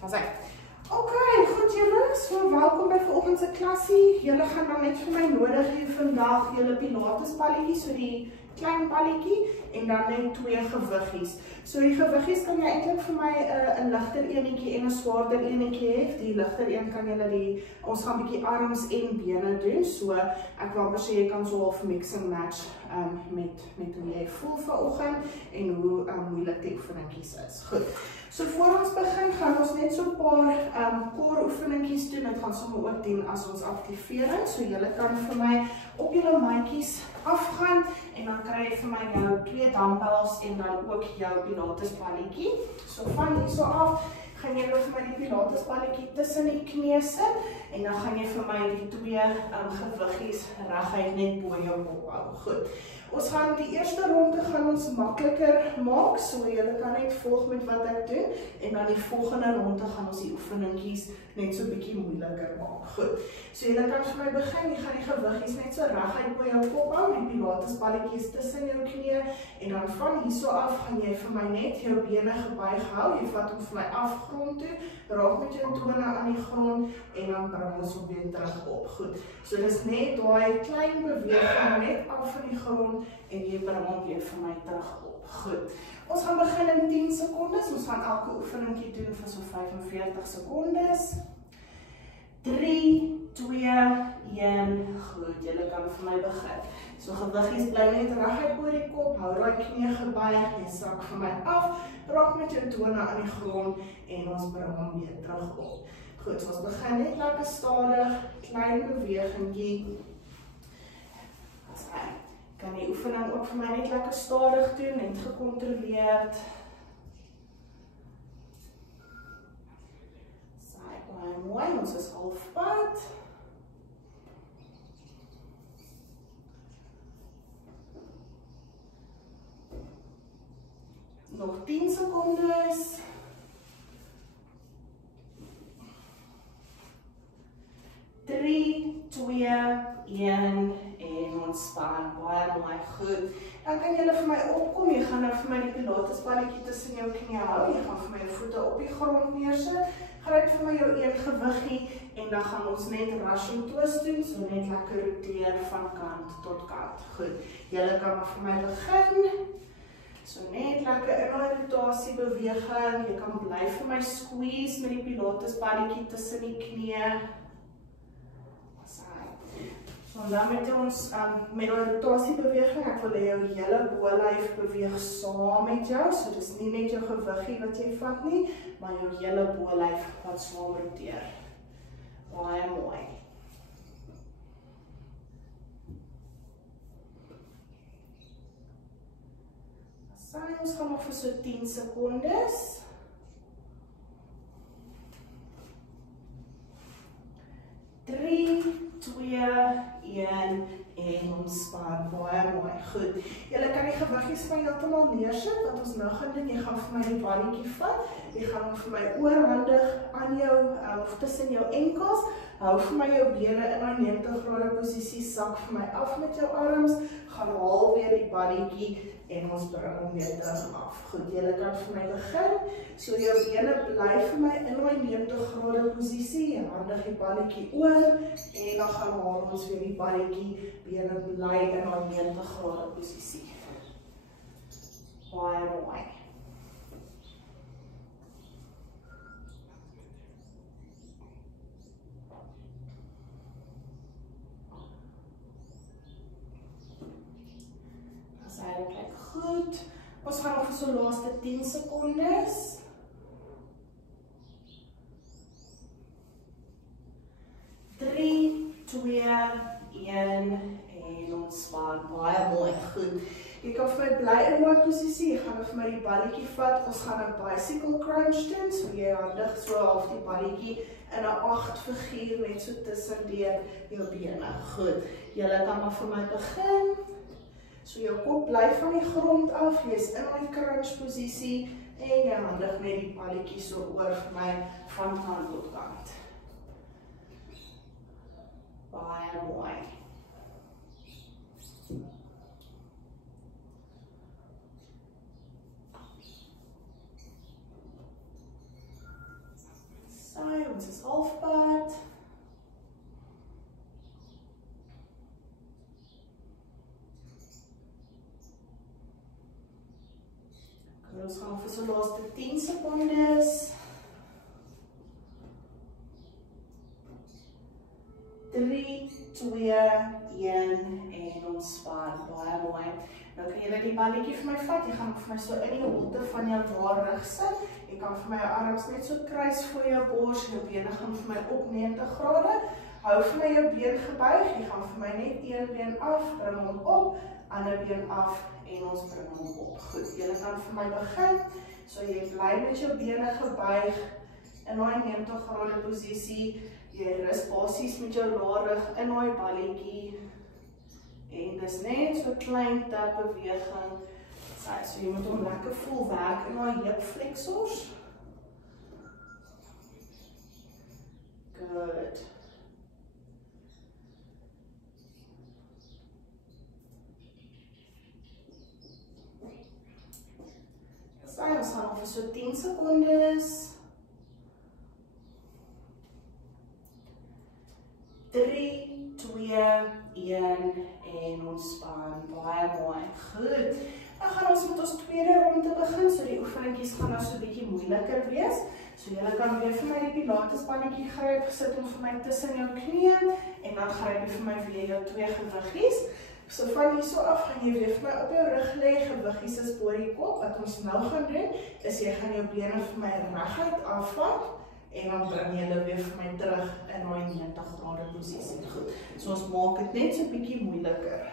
As hy. Ok, goed julle, so welkom by vanoggend se klasie. Julle gaan dan net vir my nodig hê vandag julle pilates balletjie, so die klein balletjie en dan net 2 gewiggies. So die gewiggies kan jy eintlik vir my 'n ligter enetjie en 'n swaarder enetjie hê. Die ligter een kan julle ons gaan 'n bietjie arms en bene doen. So ek wil amper sê jy kan so half mix and match met hoe jy voel vanoggend en hoe moeilik die oefeningkies is. Goed. So voor ons begin gaan ons net so 'n paar core oefeningkies doen. Dit gaan sommer ook dien as ons aktivering. So julle kan vir my op julle matjies afgaan en dan kry jy vir my jou 2 dumbbells en dan ook jou pilates balletjie. So van hierso af gaan jy vir my die pilates balletjie tussen die knie sit en dan gaan jy vir my die 2 gewiggies reguit net bo jou kop hou. Goed. Ons gaan die eerste ronde gaan ons makliker maak, so julle kan net volg met wat ek doen en dan die volgende ronde gaan ons die oefeningkies net so bietjie moeiliker maak. Goed. So julle kan vir my begin, jy gaan die gewiggies net so reguit bo jou kop hou, die pilates balletjies tussen jou knie en dan van hierso af gaan jy vir my net jou bene gebuig hou. Jy vat hom vir my afgrond toe, raak met jou tone aan die grond en dan bring ons hom weer terug op. Goed. So dis net daai klein beweging net af van die grond en jy bring hom weer vir my terug op. Goed. Ons gaan begin in 10 sekondes. Ons gaan elke oefeningkie doen vir so 45 sekondes. 3, 2, 1. Goed, julle kan vir my begin. So gewiggies bly net reguit oor die kop, hou daai knie gebuig, jy sak vir my af, raak met jou tone aan die grond en ons bring hom weer terug op. Goed, so ons begin net lekker stadig, klein bewegingkie. Kan die oefening ook vir my net lekker stadig doen, net gecontroleerd. Saai baie mooi, ons is halfpad. Nog 10 sekondes. 3, 2, 1 en ontspan, baie mooi, goed. Dan kan julle vir my opkom, jy gaan nou vir my die pilates balletjie tussen jou knie hou, jy gaan vir my jou voete op die grond neersit, gryp vir my jou 1 gewiggie en dan gaan ons net Russian twist doen, so net lekker roteer van kant tot kant. Goed, julle kan maar vir my begin. So net lekker in daai rotasie beweging, jy kan bly vir my squeeze met die pilates balletjie tussen die knie. En dan met ons met die rotasiebeweging, ek wil hê jou hele bolyf beweeg saam met jou, so dis nie net jou gewiggie wat jy vat nie, maar jou hele bolyf wat saam roteer. Baie mooi. Ons gaan nog vir so 10 sekondes. 3, 2, 1 en ontspan, baie mooi, goed. Julle kan die gewiggies van heeltemal neersit, wat ons nou gaan doen, jy gaan vir my die balletjie vat, jy gaan hom vir my oorhandig aan jou, of tussen jou enkels, hou vir my jou bene in my 90 grade posisie, sak vir my af met jou arms, gaan haal weer die balletjie en ons bring hom weer terug af. Goed, julle kan vir my begin, so jou bene bly vir my in my 90 grade posisie, handig die balletjie oor en dan gaan haal ons weer die balletjie, bene bly in my 90 grade posisie. Baie mooi. Kyk goed. Ons gaan nog vir so laaste 10 sekondes. 3, 2, 1 en ontspan. Baie mooi, goed. Jy kan vir my bly in daai posisie, jy gaan vir my die balletjie vat, ons gaan 'n bicycle crunch doen, so jy handig so half die balletjie in 'n 8 figuur net so tussen deur jou bene. Goed, julle kan maar vir my begin. So jou kop bly van die grond af, jy is in die crunch posisie en jy handig net die balletjie so oor vir my van kant tot kant. Baie mooi. ons is halfpad. Ons gaan vir so laaste 10 sekondes. 3, 2, 1 en ontspan. Baie mooi. Nou kan jy die balletjie vir my vat. Jy gaan vir my so in die holte van jou rug sit. Jy kan vir my jou arms net so kruis voor jou bors. Jou bene gaan vir my op 90 grade. Hou vir my jou been gebuig. Jy gaan vir my net een been af, bring hom op, ander been af en ons bring hom op. Goed, jy kan vir my begin. So jy bly met jou bene gebuig in daai 90 grade posisie. Jy rus basies met jou rug in daai balletjie. En dis net so klein tap beweging. So jy moet hom lekker voel werk in daai heup flexors. Good. Ons gaan vir so 10 sekondes. 3, 2, 1 en ontspan. Baie mooi. Goed. Dan gaan ons met ons tweede ronde begin. So die oefeningkies gaan nou so 'n bietjie moeiliker wees. So jy kan weer vir my die pilatesbandjie gryp, sit hom vir my tussen jou knieë en dan gryp jy vir my weer jou twee gewiggies. So van hier so af gaan jy weer vir my op jou rug lê, gewiggies is bo die kop. Wat ons nou gaan doen, is jy gaan jou bene vir my reguit afvat en dan bring jy hulle weer vir my terug in daai 90 grade posisie. Goed. So ons maak dit net so 'n bietjie moeiliker.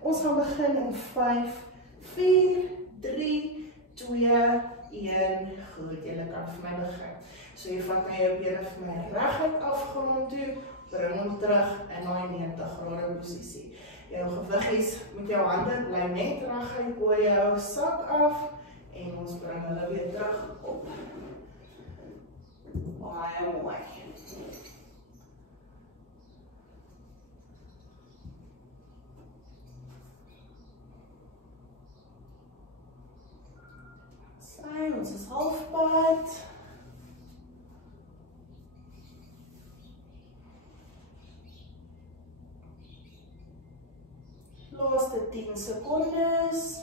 Ons gaan begin in 5, 4, 3, 2, 1. Goed, jy kan vir my begin. So jy vat my jou bene vir my reguit afgrond toe, bring hom terug in daai 90 grade posisie. Jou gewiggies met jou hande bly net reguit bo jou sak af en ons bring hulle weer terug op. Baie mooi. Sy, ons is halfpad. Laaste 10 sekondes.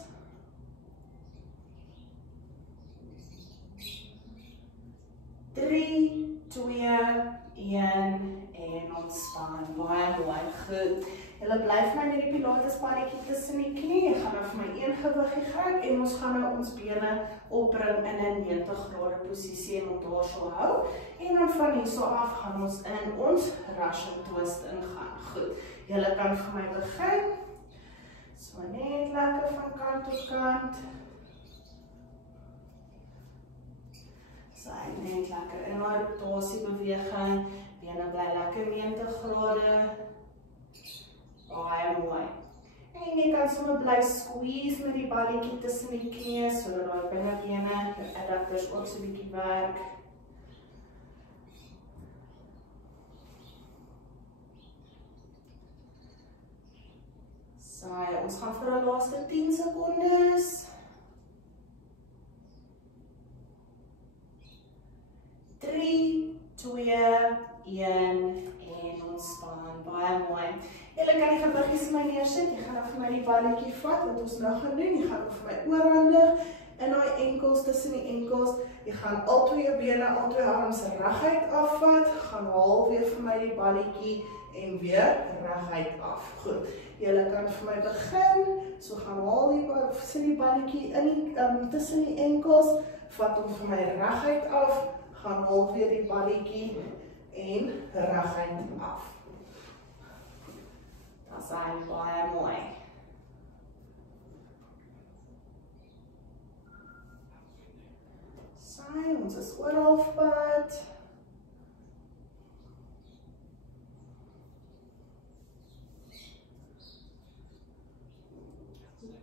3, 2, 1 en ontspan. Baie mooi. Goed. Julle bly vir my met die pilatesballetjie tussen die knie. Jy gaan nou vir my een gewiggie gryp en ons gaan nou ons bene opbring in 'n 90 grade posisie en daar so hou. En dan van hier so af gaan ons in ons Russian twist ingaan. Goed. Julle kan vir my begin. So net lekker van kant tot kant. Sy net lekker in my rotasie beweging. Bene bly lekker 90 grade. Baie mooi. En jy kan sommer bly squeeze met die balletjie tussen die knieë sodat daai binnebene, jou adductors ook so 'n bietjie werk. Sy, ons gaan vir die laaste 10 sekondes. 3, 2, 1 en ontspan. Baie mooi. Julle kan die gewiggies vir my neersit. Jy gaan nou vir my die balletjie vat wat ons nou gaan doen. Jy gaan vir my oorhandig in daai enkels, tussen die enkels. Jy gaan al twee jou bene, al twee arms reguit afvat. Gaan haal weer vir my die balletjie en weer reguit af. Goed. Julle kan vir my begin. So gaan haal die balletjie in die tussen die enkels. Vat hom vir my reguit af. Gaan haal weer die balletjie en reguit af. Dat is baie mooi. Sy, ons is oor halfpad.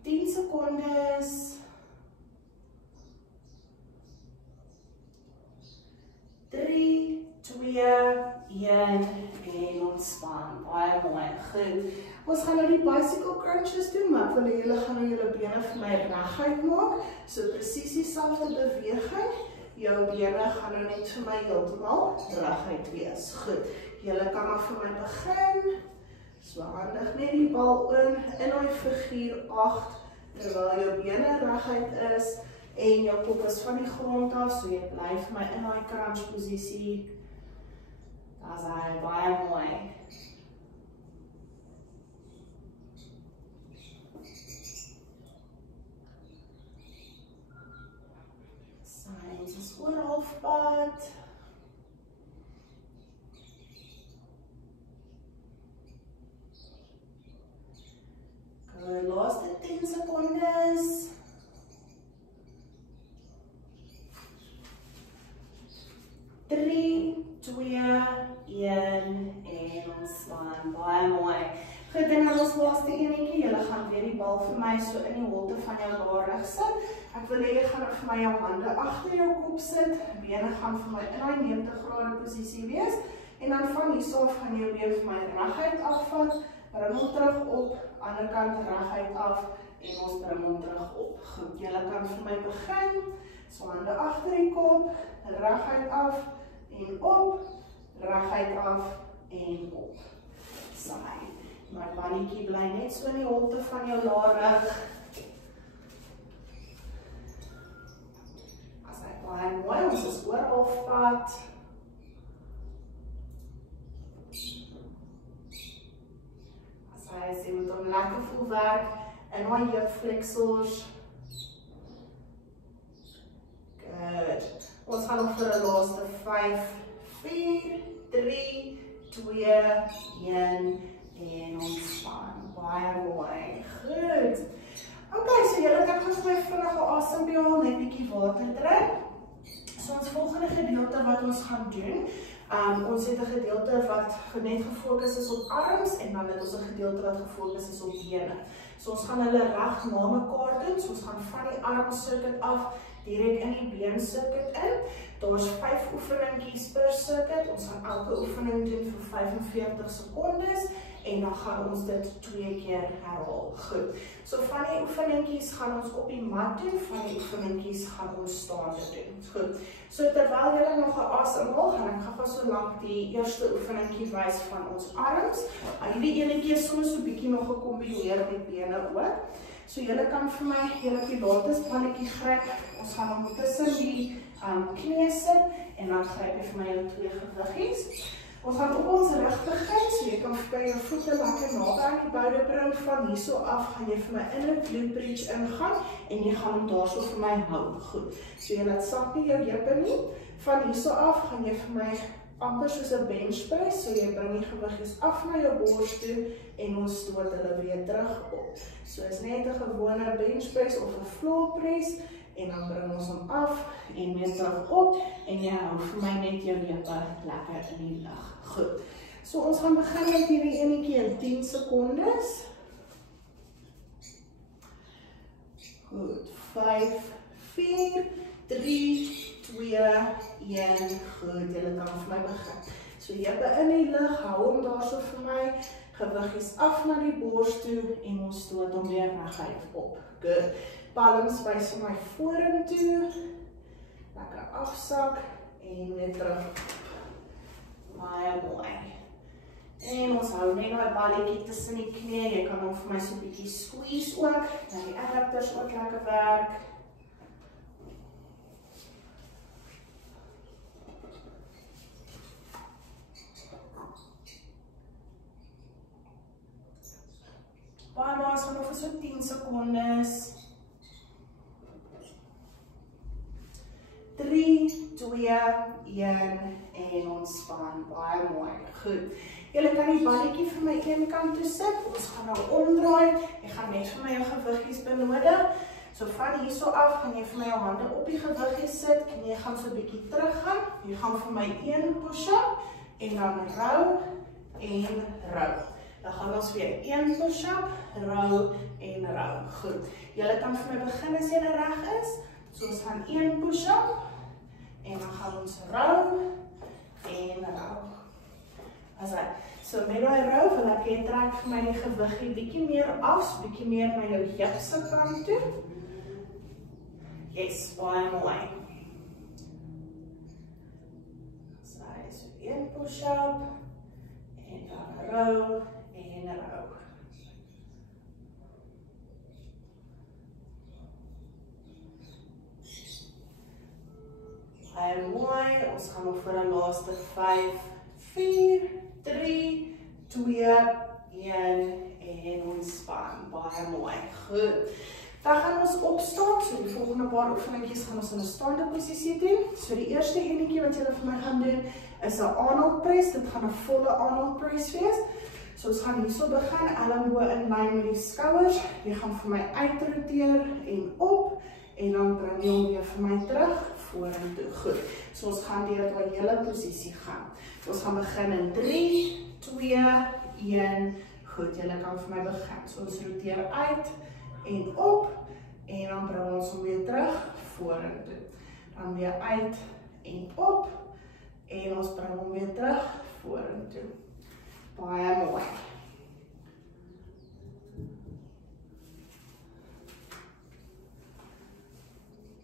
10 sekondes. 3, 2, 1 en ontspan. Baie mooi. Goed. Ons gaan nou die bicycle crunches doen, maar ek wil julle gaan nou julle bene vir my reguit maak. So presies dieselfde beweging. jou bene gaan nou net vir my heeltemal reguit wees. Goed, julle kan maar vir my begin. So handig net die bal in daai figuur 8, terwyl jou bene reguit is en jou kop is van die grond af, so jy bly vir my in daai crunch posisie. Daar's hy, baie mooi. Ons is oor halfpad. Goed, laaste 10 secondes. 3, 2, 1 en ontspan. Baie mooi. Goed, en dan ons laaste enetjie, julle gaan weer die bal vir my so in die holte van jou larig sit. Ek wil hê jy gaan vir my jou hande agter jou kop sit, bene gaan vir my in daai 90 grade posisie wees, en dan van hierso af gaan jy weer vir my reguit afvat, bring hom terug op, ander kant reguit af, en ons bring hom terug op. Goed, julle kan vir my begin, so hande agter die kop, reguit af, en op, reguit af, en op. Saai. My balletjie bly net so in die holte van jou larig. As hy baie mooi, ons is oor halfpad. As hy is, jy moet hom lekker voel werk in my heupflexors. Good. Ons gaan nog vir die laaste 5, 4, 3, 2, 1 en ontspan. Baie mooi. Goed. Ok, so julle kan vir my vinnige asemhaal, net bietjie water drink. So ons volgende gedeelte wat ons gaan doen, ons het 'n gedeelte wat net gefokus is op arms en dan het ons 'n gedeelte wat gefokus is op bene. So ons gaan hulle reg na mekaar doen. So ons gaan van die arm circuit af direk in die been circuit in. Daar's 5 oefeningkies per circuit. Ons gaan elke oefening doen vir 45 sekondes en dan gaan ons dit 2 keer herhaal. Goed. So van die oefeningkies gaan ons op die mat doen, van die oefeningkies gaan ons staande doen. Goed. So terwyl julle nog asemhaal, gaan ek gou so lank die eerste oefeningkie wys van ons arms. Hierdie enetjie is soms so 'n bietjie nog gekombineer met bene ook. So julle kan vir my julle pilates balletjie gryp. Ons gaan hom tussen die knie sit en dan gryp jy vir my jou 2 gewiggies. Ons gaan op ons rug begin, so jy kan vir jou voete lekker naby aan die boude bring. Van hierso af gaan jy vir my in 'n glute bridge ingaan en jy gaan hom daarso vir my hou. Goed. So jy laat sak nie jou heupe nie. Van hierso af gaan jy vir my amper soos 'n bench press, so jy bring die gewiggies af na jou bors toe en ons stoot hulle weer terug op. So is net 'n gewone bench press of 'n floor press en dan bring ons hom af en weer terug op en jy hou vir my net jou heupe lekker in die lug. Goed. So ons gaan begin met hierdie enetjie in 10 sekondes. Goed. 5, 4, 3, 2, 1. Goed, julle kan vir my begin. So heupe in die lug, hou hom daarso vir my. Gewiggies af na die bors toe en ons stoot hom weer reguit op. Good. Palms wys vir my vorentoe. Lekker afsak en weer terug. Baie mooi. En ons hou net daai balletjie tussen die knie. Jy kan hom vir my so 'n bietjie squeeze ook. Dan die adductors ook lekker werk. Baie mooi, ons gaan nog vir so 10 sekondes. 3, 2, 1 en ontspan. Baie mooi. Goed. Julle kan die balletjie vir my een kant toe sit. Ons gaan nou omdraai. Jy gaan net vir my jou gewiggies benodig. So van hierso af gaan jy vir my jou hande op die gewiggies sit en jy gaan so 'n bietjie teruggaan. Jy gaan vir my 1 push-up en dan rou en rou. Dan gaan ons weer 1 push-up, rou en rou. Goed. Julle kan vir my begin as jy reg is. So ons gaan 1 push-up en dan gaan ons rou en rou. Asai. So met daai rou wil ek jy trek vir my die gewiggie bietjie meer af, bietjie meer na jou heupse kant toe. Yes, baie mooi. so 1 push-up, en dan row, en row. Baie mooi, ons gaan nog vir die laaste 5, 4, 3, 2, 1 en ontspan. Baie mooi, goed. Dan gaan ons opstaan, so die volgende paar oefeningetjies gaan ons in 'n staande posisie doen. So die eerste enetjie wat julle vir my gaan doen, is 'n Arnold press. Dit gaan 'n volle Arnold press wees. So ons gaan hierso begin, elmboë in lyn met die skouers. Jy gaan vir my uitroteer en op, en dan bring jy hom weer vir my terug, vorentoe. Goed, so ons gaan deur daai hele posisie gaan. So ons gaan begin in 3, 2, 1. Goed, julle kan vir my begin. So ons roteer uit en op, en dan bring ons hom weer terug, vorentoe. Dan weer uit en op, en ons bring hom weer terug, vorentoe. Baie mooi.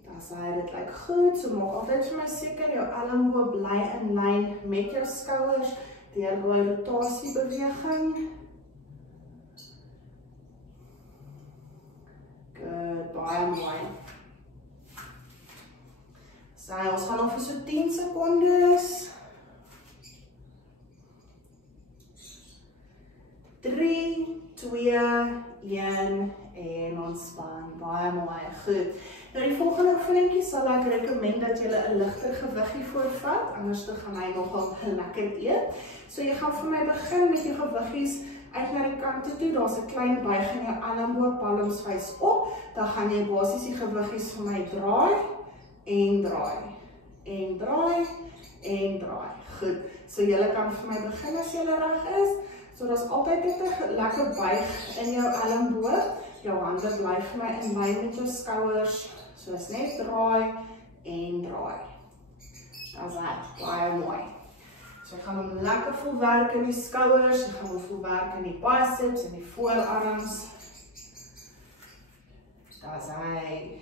Dan sê dit lyk goed, so maak altyd vir my seker, jou elmboë bly in lyn met jou skouers, deur die rotasiebeweging. Good, baie mooi. So, ons gaan nog vir so 10 sekondes. 3, 2, 1 en ontspan. Baie mooi, goed. Nou die volgende oefeningkie sal ek rekomend dat jy 'n ligter gewiggie voorvat, anders gaan hy nogal lekker eet. So jy gaan vir my begin met jou gewiggies uit na die kante toe, daar's 'n klein buig in jou elmboë, palms wys op, dan gaan jy basies die gewiggies vir my draai, en draai, en draai, en draai. Goed, so jy kan vir my begin as jy reg is. So daar's altyd 'n lekker buig in jou elmboë, jou hande bly vir my in lyn met jou skouers, soos net draai, en draai. Daar's hy, baie mooi. So jy gaan hom lekker voel werk in die skouers, jy gaan hom voel werk in die biceps en die voorarms. Daar's hy.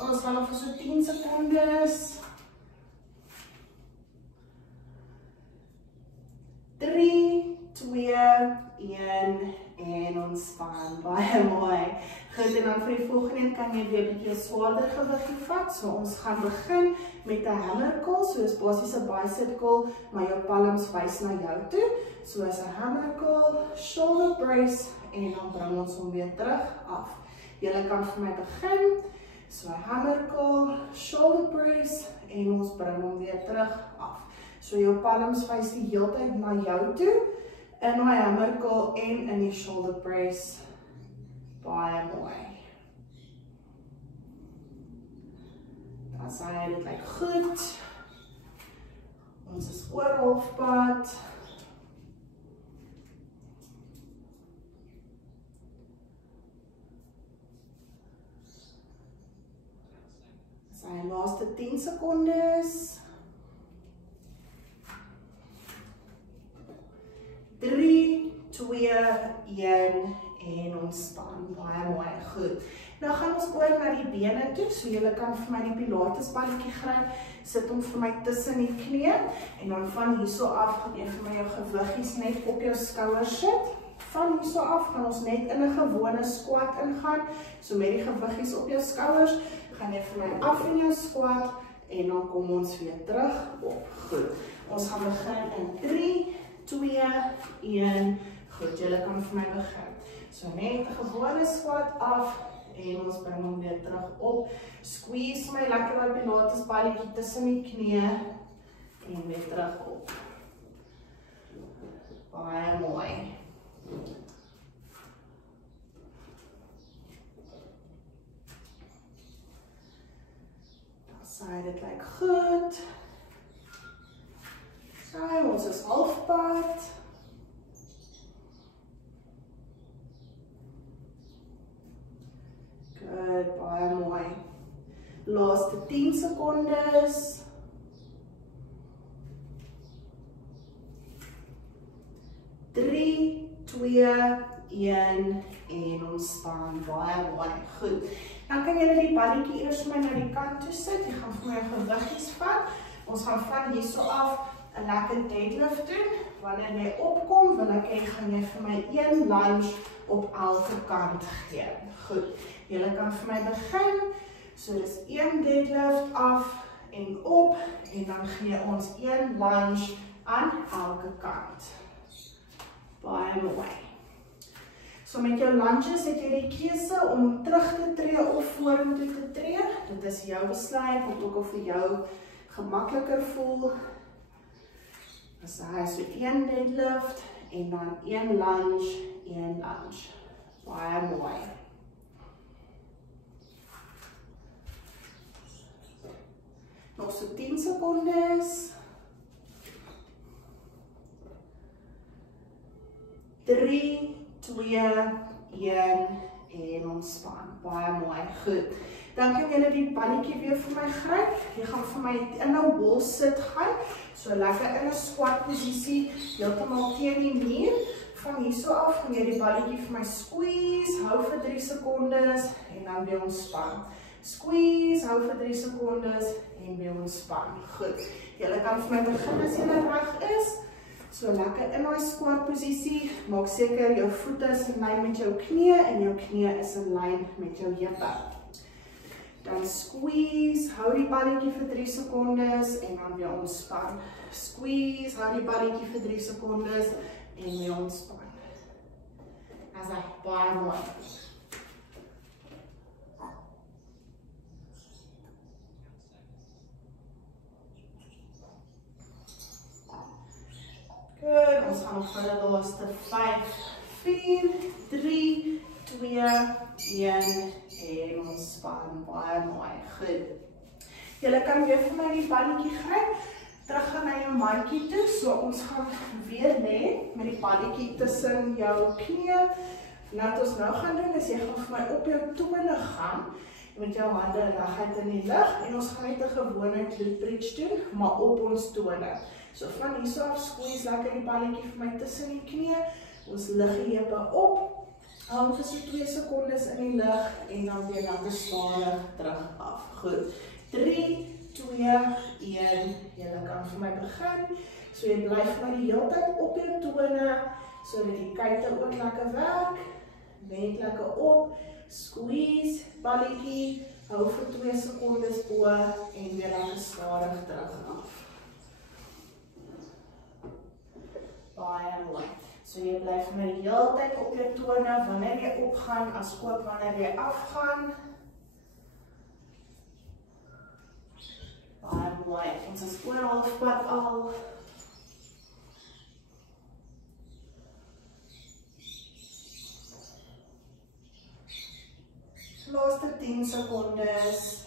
Ons gaan nog vir so 10 sekondes. 3, 2, 1 en ontspan. Baie mooi. Goed, en dan vir die volgende kan jy weer 'n bietjie swaarder gewiggie vat. So ons gaan begin met 'n hammer curl, so is basies 'n bicep curl, maar jou palms wys na jou toe. So as 'n hammer curl, shoulder brace, en dan bring ons hom weer terug af. Julle kan vir my begin. So 'n hammer curl, shoulder brace, en ons bring hom weer terug af. So jou palms wys die hele tyd na jou toe, in die hammer curl en in die shoulder brace. Baie mooi. Dan sê dit lyk goed. Ons is oor halfpad. Sy laaste 10 sekondes. 3, 2, 1 en ontspan. Baie mooi, goed. Nou gaan ons oor na die bene toe, so julle kan vir my die pilatesballetjie gryp, sit hom vir my tussen die knie, en dan van hierso af gaan jy vir my jou gewiggies net op jou skouers sit. Van hierso af gaan ons net in 'n gewone squat ingaan, so met die gewiggies op jou skouers, gaan jy vir my af in jou squat, en dan kom ons weer terug op. Goed, ons gaan begin in 3, 2, 1, goed, julle kan vir my begin. So net 'n gewone squat af, en ons bring hom weer terug op. Squeeze my lekker daai pilatesballetjie tussen die knie, en weer terug op. Baie mooi. Dan sê dit lyk goed. So, ons is halfpad. Good, baie mooi. Laaste 10 sekondes. 3, 2, 1 en ontspan, baie mooi, goed. Dan kan julle die balletjie eers vir my na die kant toe sit, jy gaan vir my gewiggies vat, ons gaan van hierso af 'n lekker deadlift doen, wanneer jy opkom, wil ek hê gaan jy vir my 1 lunge op elke kant gee, goed, julle kan vir my begin, so dis 1 deadlift af en op, en dan gee ons 1 lunge aan elke kant, baie mooi. So met jou lunges het jy die keuse om terug te tree of vorentoe te tree. Dit is jou besluit, wat ook al vir jou gemakliker voel. As hy so 1 deadlift en dan 1 lunge, 1 lunge. Baie mooi. Nog so 10 secondes. 3, 2, 1 en ontspan. Baie mooi, goed. Dan kan julle die balletjie weer vir my gryp. Jy gaan vir my in 'n wol sit gaan, so lekker in 'n squat posisie, heeltemal teen die muur. Van hierso af gaan jy die balletjie vir my squeeze, hou vir 3 sekondes en dan weer ontspan. Squeeze, hou vir 3 sekondes en weer ontspan. Goed. Julle kan vir my begin as julle reg is. So lekker in die squat posisie, maak seker jou voete is in lyn met jou knie en jou knie is in lyn met jou heupe. Dan squeeze, hou die balletjie vir 3 sekondes en dan weer ontspan. Squeeze, hou die balletjie vir 3 sekondes en weer ontspan. As hy baie mooi. Goed, ons gaan nog vir die laaste 5, 4, 3, 2, 1 en ontspan, baie mooi, goed. Julle kan weer vir my die balletjie gryp, terug gaan na jou mandjie toe, so ons gaan weer lê met die balletjie tussen jou knie. Wat ons nou gaan doen, is jy gaan vir my op jou tone gaan, met jou hande reguit in die lug, en ons gaan net 'n gewone glute bridge doen, maar op ons tone. So van hierso af squeeze lekker die balletjie vir my tussen die knie, ons lig die heupe op, hou vir so 2 sekondes in die lug, en dan weer lekker stadig terug af. Goed, 3, 2, 1, julle kan vir my begin, so jy bly vir my die hele tyd op jou tone, so dat die kuite ook lekker werk, net lekker op, squeeze, balletjie, hou vir 2 sekondes bo, en weer lekker stadig terug af. Baie mooi. So jy bly vir my die hele tyd op jou tone, wanneer jy opgaan, as ook wanneer jy afgaan. Baie mooi. Ons is oor halfpad al. Laaste 10 sekondes.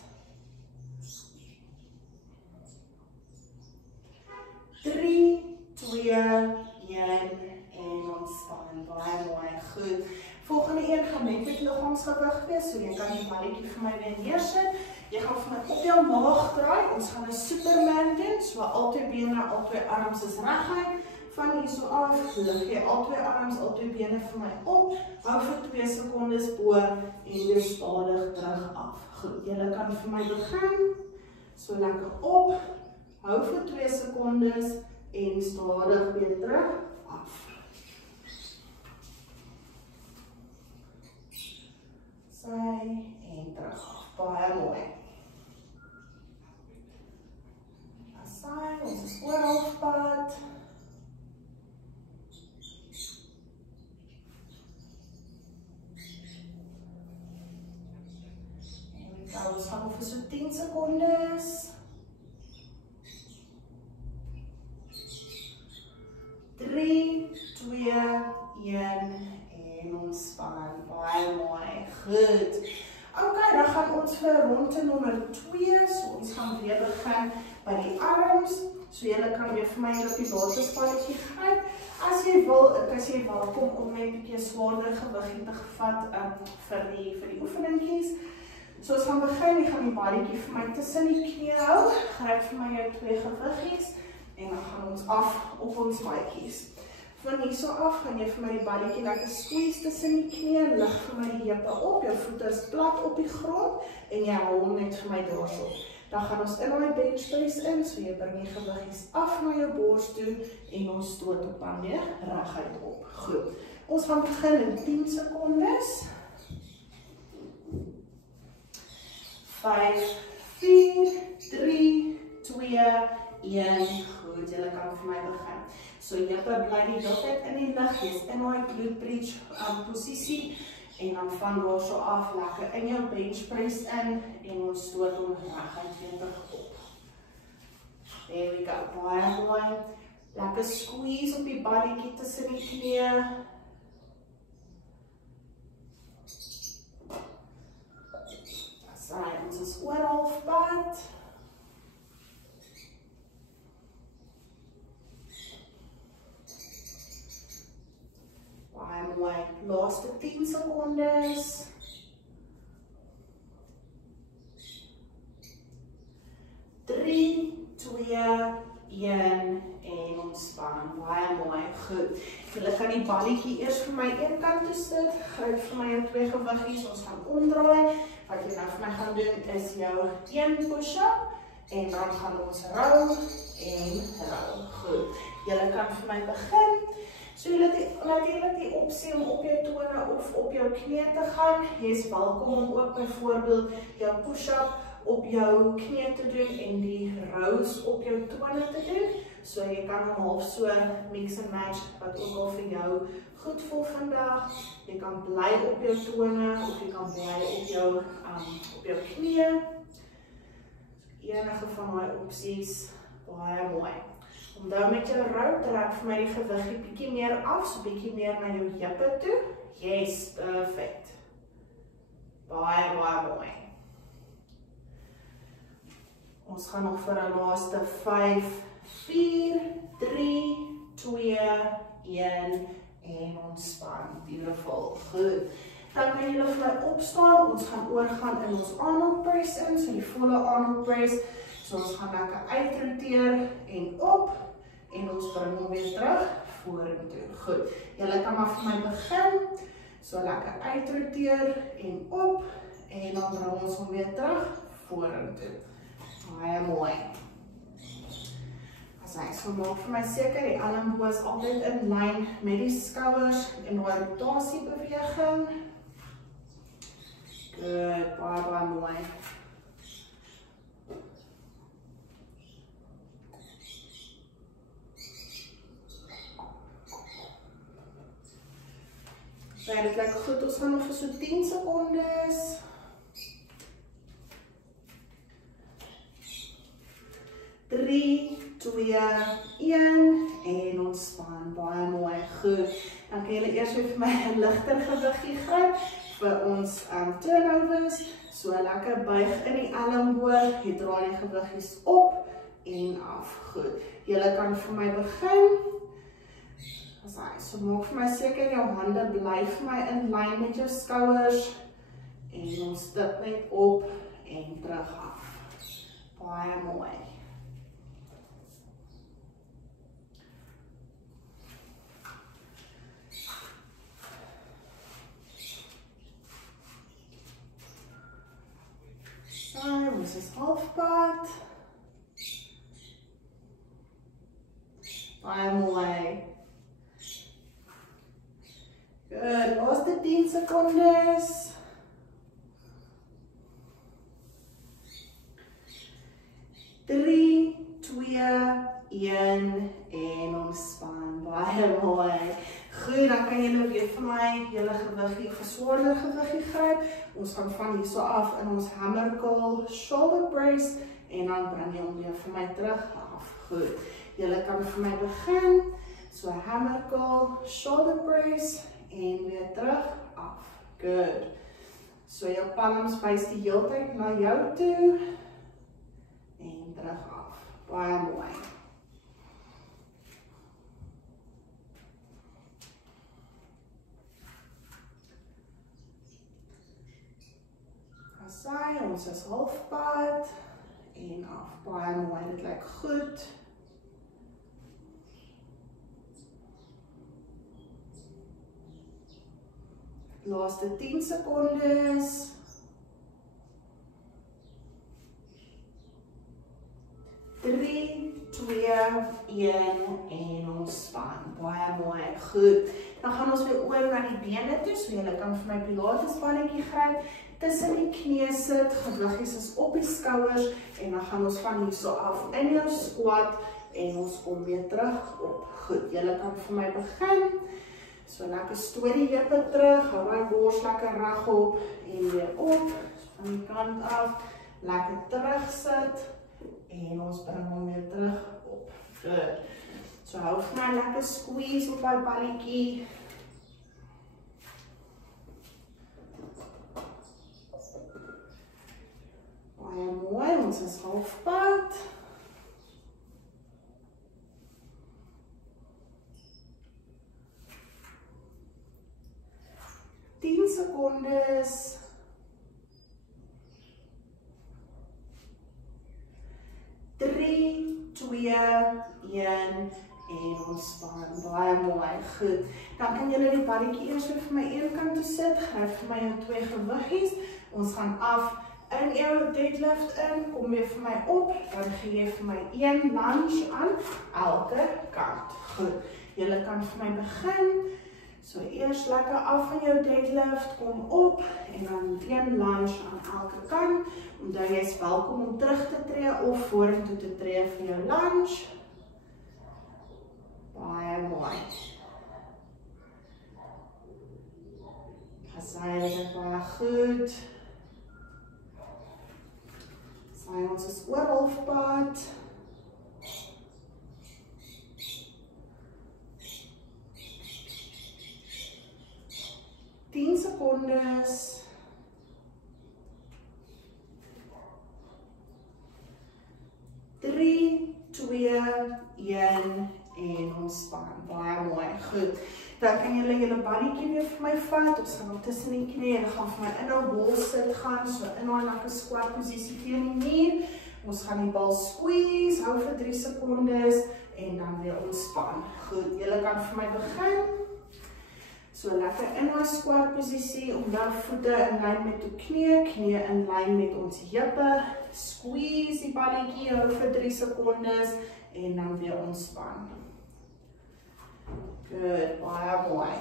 3, 2, 1 en ontspan, baie mooi, goed. Volgende een gaan net met liggaamsgewig wees, so jy kan die balletjie vir my weer neersit. Jy gaan vir my op jou maag draai, ons gaan 'n Superman doen, so al 2 bene, al 2 arms is reguit. Van hierso af, lig jy al 2 arms, al 2 bene vir my op, hou vir 2 sekondes bo en weer stadig terug af. Goed, julle kan vir my begin, so lekker op, hou vir 2 sekondes en stadig weer terug af. Sy en terug af, baie mooi. Sy, ons is oor halfpad. Ons gaan vir so 10 sekondes. 3, 2, 1 en ontspan. Baie mooi. Goed. Ok, dan gaan ons vir ronde nommer 2. So ons gaan weer begin by die arms. So julle kan weer vir my op die waterspalletjie gryp. As jy wil, as jy welkom om net 'n bietjie swaarder gewig te vat vir die oefeningkies. So ons gaan begin, jy gaan die balletjie vir my tussen die knie hou, gryp vir my jou 2 gewiggies en dan gaan ons af op ons maatjies. Van hierso af gaan jy vir my die balletjie lekker squeeze tussen die knie, lig vir my die heupe op, jou voete is plat op die grond en jy hou hom net vir my daarso. Dan gaan ons in die bench press in, so jy bring die gewiggies af na jou bors toe en ons stoot op dan weer reguit op. Goed. Ons gaan begin in 10 sekondes. 5, 4, 3, 2, 1. Goed, julle kan vir my begin. So jy bly die hele tyd in die lug, jy's in die glute bridge posisie en dan van daar so af lekker in jou bench press in en ons stoot hom reguit weer terug op. There we go, baie mooi. Lekker squeeze op die balletjie tussen die knie. Right, ons is oor halfpad. Baie mooi. Laaste 10 sekondes. 3, 2, 1 en ontspan. Baie mooi. Goed. Julle kan die balletjie eers vir my een kant toe sit. Gryp vir my jou 2 gewiggies. Ons gaan omdraai. Wat jy nou vir my gaan doen is jou 1 push-up en dan gaan ons rou en rou. Goed. Julle kan vir my begin. So julle het natuurlijk die opsie om op jou tone of op jou knie te gaan. Jy is welkom om ook byvoorbeeld jou push-up op jou knie te doen en die rows op jou tone te doen. So jy kan hom half so mix and match wat ook al vir jou goed voel vandag. Jy kan bly op jou tone of jy kan bly op jou knie. Enige van die opsies, baie mooi. Onthou met jou rou trek vir my die gewiggie bietjie meer af, so bietjie meer na jou heupe toe. Yes, perfect. Baie mooi. Ons gaan nog vir 'n laaste 5, 4, 3, 2, 1 en ontspan. Beautiful. Goed. Dan kan julle vir my opstaan. Ons gaan oorgaan in ons Arnold press in, so die volle Arnold press. So ons gaan lekker uitroteer en op en ons bring hom weer terug vorentoe. Goed. Julle kan maar vir my begin. So lekker uitroteer en op en dan bring ons hom weer terug vorentoe. Baie mooi. So maak vir my seker, die elmboog is altyd in lyn met die skouers en die rotasiebeweging. Good, baie mooi. Ja, dit lyk goed, ons gaan nog vir so 10 sekondes. 3, 2, 1 en ontspan. Baie mooi, goed. Dan kan julle eers weer vir my 'n ligter gewiggie gryp vir ons turnovers. So lekker buig in die elmboog, jy draai die gewiggies op en af. Goed. Julle kan vir my begin. So maak vir my seker jou hande bly vir my in lyn met jou skouers en ons tik net op en terug af. Baie mooi. Ons is halfpad. Baie mooi. Good, laaste 10 sekondes. 3, 2, 1 en ontspan. Baie mooi. Goed, dan kan julle weer vir my julle gewiggie, verswaarder gewiggie gryp. Ons gaan van hierso af in ons hammer curl shoulder brace en dan bring jy hom weer vir my terug af. Goed. Julle kan vir my begin. So hammer curl shoulder brace en weer terug af. Good. So jou palms wys die hele tyd na jou toe en terug af. Baie mooi. Asai, ons is halfpad en af. Baie mooi, dit lyk goed. Laaste 10 sekondes. 3, 2, 1 en ontspan. Baie mooi. Goed. Dan gaan ons weer oor na die bene toe. So julle kan vir my pilatesballetjie gryp. Tussen die knie sit, gewiggies is op die skouers en dan gaan ons van hierso af in jou squat en ons kom weer terug op. Goed, julle kan vir my begin. So lekker stoot die heupe terug, hou my bors lekker regop en weer op. So van die kant af, lekker terug sit en ons bring hom weer terug op. Goed. So hou vir my lekker squeeze op my balletjie. Baie mooi, ons is halfpad. Secondes. 3, 2, 1 en ontspan. Baie mooi. Goed. Dan kan julle die balletjie eers vir my een kant toe sit. Gryp vir my jou 2 gewiggies. Ons gaan af in jou deadlift in. Kom weer vir my op. Dan gee jy vir my 1 lunge aan elke kant. Goed. Julle kan vir my begin. So eers lekker af van jou deadlift, kom op en dan 1 lunge aan elke kant. Onthou jy is welkom om terug te tree of vorentoe te tree vir jou lunge. Baie mooi. Gesaai dit baie goed. Saai ons is oor halfpad. 10 secondes. 3, 2, 1 en ontspan. Baie mooi. Goed. Dan kan julle julle balletjie weer vir my vat. Ons gaan tussen die knie en gaan vir my in 'n bol sit gaan, so in 'n lekker squat posisie teen die muur. Ons gaan die bal squeeze, hou vir 3 secondes en dan weer ontspan. Goed. Julle kan vir my begin. So lekker in ons squat posisie, onthou voete in lyn met die knie in lyn met ons heupe. Squeeze die balletjie, hou vir 3 secondes en dan weer ontspan. Good, baie mooi.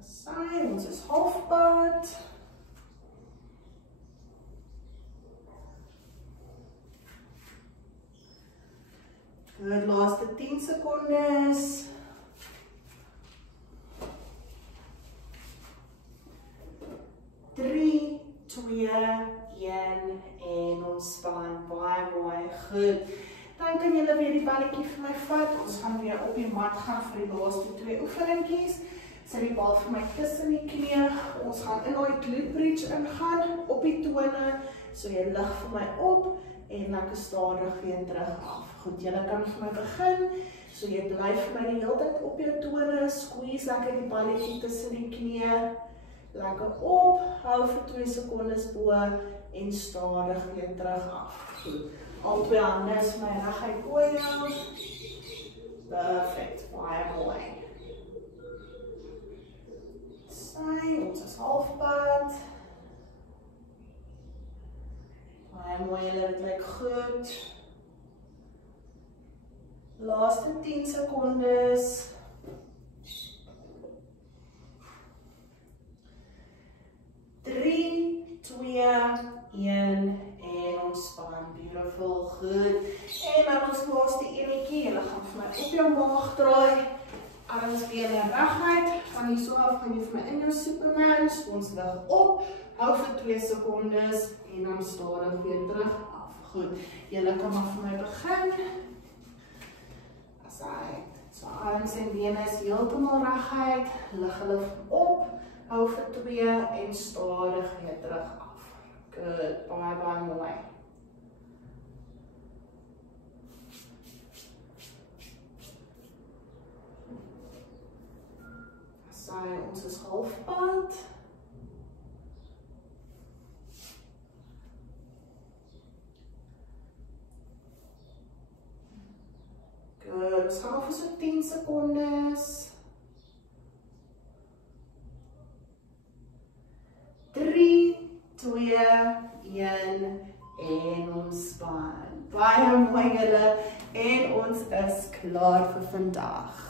Saai, ons is halfpad. Good, laaste 10 secondes. 3, 2, 1 en ontspan. Baie mooi. Goed. Dan kan julle weer die balletjie vir my vat. Ons gaan weer op die mat gaan vir die laaste 2 oefeningkies. Sit die bal vir my tussen die knie. Ons gaan in daai glute bridge ingaan op die tone. So jy lig vir my op en lekker stadig weer terug af. Goed, julle kan vir my begin. So jy bly vir my die hele tyd op jou tone. Squeeze lekker die balletjie tussen die knie. Lekker op, hou vir 2 secondes bo en stadig weer terug af. Goed. Al 2 hande is my reguit bo jou. Perfect, baie mooi. Saai, ons is halfpad. Baie mooi, julle, dit lyk goed. Laaste 10 secondes. 3, 2, 1 en ontspan. Beautiful, goed. En dan ons laaste enetjie. Julle gaan vir my op jou maag draai. Arms bene reguit. Van hier so af gaan jy vir my in jou Superman. Ons lig op. Hou vir 2 secondes en dan stadig weer terug af. Goed. Julle kan maar vir my begin. Asai. So arms en bene is heeltemal reguit. Lig hulle op. Hou vir 2 en stadig weer terug af. Good, baie, baie mooi. Saai, ons is halfpad. Good, ons gaan sekondes. 3, 2, 1 en ontspan. Baie mooi julle en ons is klaar vir vandag.